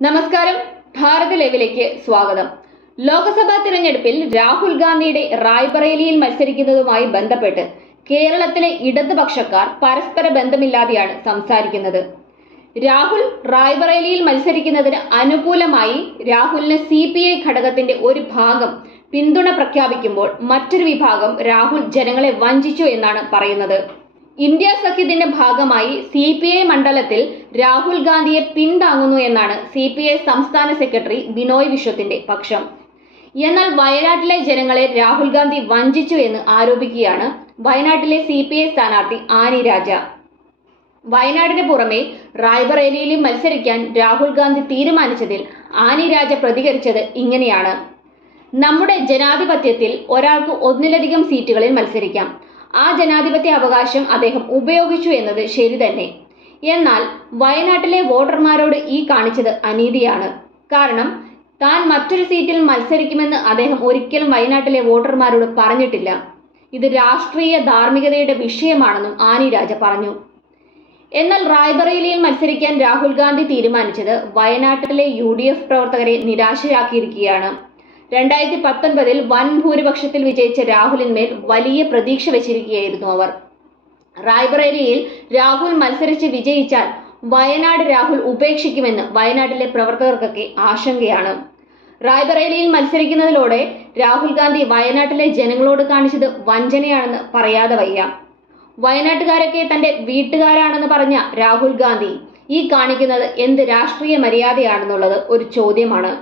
നമസ്കാരം, ഭാരത് ലൈവിലേക്ക് സ്വാഗതം. ലോക്സഭാ തിരഞ്ഞെടുപ്പിൽ രാഹുൽ ഗാന്ധിയുടെ റായ്ബറേലിയിൽ മത്സരിക്കുന്നതുമായി ബന്ധപ്പെട്ട് കേരളത്തിലെ ഇടതുപക്ഷക്കാർ പരസ്പര ബന്ധമില്ലാതെയാണ് സംസാരിക്കുന്നത്. രാഹുൽ റായ്ബറേലിയിൽ മത്സരിക്കുന്നതിന് അനുകൂലമായി രാഹുലിന് CPI ഘടകത്തിന്റെ ഒരു ഭാഗം പിന്തുണ പ്രഖ്യാപിക്കുമ്പോൾ മറ്റൊരു വിഭാഗം രാഹുൽ ജനങ്ങളെ വഞ്ചിച്ചു എന്നാണ് പറയുന്നത്. ഇന്ത്യ സഖ്യത്തിന്റെ ഭാഗമായി CPI മണ്ഡലത്തിൽ രാഹുൽ ഗാന്ധിയെ പിന്താങ്ങുന്നു എന്നാണ് CPI സംസ്ഥാന സെക്രട്ടറി ബിനോയ് വിശ്വത്തിന്റെ പക്ഷം. എന്നാൽ വയനാട്ടിലെ ജനങ്ങളെ രാഹുൽ ഗാന്ധി വഞ്ചിച്ചു എന്ന് ആരോപിക്കുകയാണ് വയനാട്ടിലെ CPI സ്ഥാനാർത്ഥി ആനി രാജ. വയനാടിന് പുറമെ റായ്ബറേലിയിലും മത്സരിക്കാൻ രാഹുൽ ഗാന്ധി തീരുമാനിച്ചതിൽ ആനി രാജ പ്രതികരിച്ചത് ഇങ്ങനെയാണ്: നമ്മുടെ ജനാധിപത്യത്തിൽ ഒരാൾക്ക് ഒന്നിലധികം സീറ്റുകളിൽ മത്സരിക്കാം. ആ ജനാധിപത്യ അവകാശം അദ്ദേഹം ഉപയോഗിച്ചു എന്നത് ശരി തന്നെ. എന്നാൽ വയനാട്ടിലെ വോട്ടർമാരോട് ഈ കാണിച്ചത് അനീതിയാണ്. കാരണം താൻ മറ്റൊരു സീറ്റിൽ മത്സരിക്കുമെന്ന് അദ്ദേഹം ഒരിക്കലും വയനാട്ടിലെ വോട്ടർമാരോട് പറഞ്ഞിട്ടില്ല. ഇത് രാഷ്ട്രീയ ധാർമ്മികതയുടെ വിഷയമാണെന്നും ആനി രാജ പറഞ്ഞു. എന്നാൽ റായ്ബറേലിയിൽ മത്സരിക്കാൻ രാഹുൽ ഗാന്ധി തീരുമാനിച്ചത് വയനാട്ടിലെ UDF പ്രവർത്തകരെ നിരാശരാക്കിയിരിക്കുകയാണ്. 2019 വൻ ഭൂരിപക്ഷത്തിൽ വിജയിച്ച രാഹുലിന്മേൽ വലിയ പ്രതീക്ഷ വെച്ചിരിക്കുകയായിരുന്നു അവർ. റായ്ബറേലിയിൽ രാഹുൽ മത്സരിച്ച് വിജയിച്ചാൽ വയനാട് രാഹുൽ ഉപേക്ഷിക്കുമെന്ന് വയനാട്ടിലെ പ്രവർത്തകർക്കൊക്കെ ആശങ്കയാണ്. റായ്ബറേലിയിൽ മത്സരിക്കുന്നതിലൂടെ രാഹുൽ ഗാന്ധി വയനാട്ടിലെ ജനങ്ങളോട് കാണിച്ചത് വഞ്ചനയാണെന്ന് പറയാതെ വയ്യ. വയനാട്ടുകാരൊക്കെ തന്റെ വീട്ടുകാരാണെന്ന് പറഞ്ഞ രാഹുൽ ഗാന്ധി ഈ കാണിക്കുന്നത് എന്ത് രാഷ്ട്രീയ മര്യാദയാണെന്നുള്ളത് ഒരു ചോദ്യമാണ്.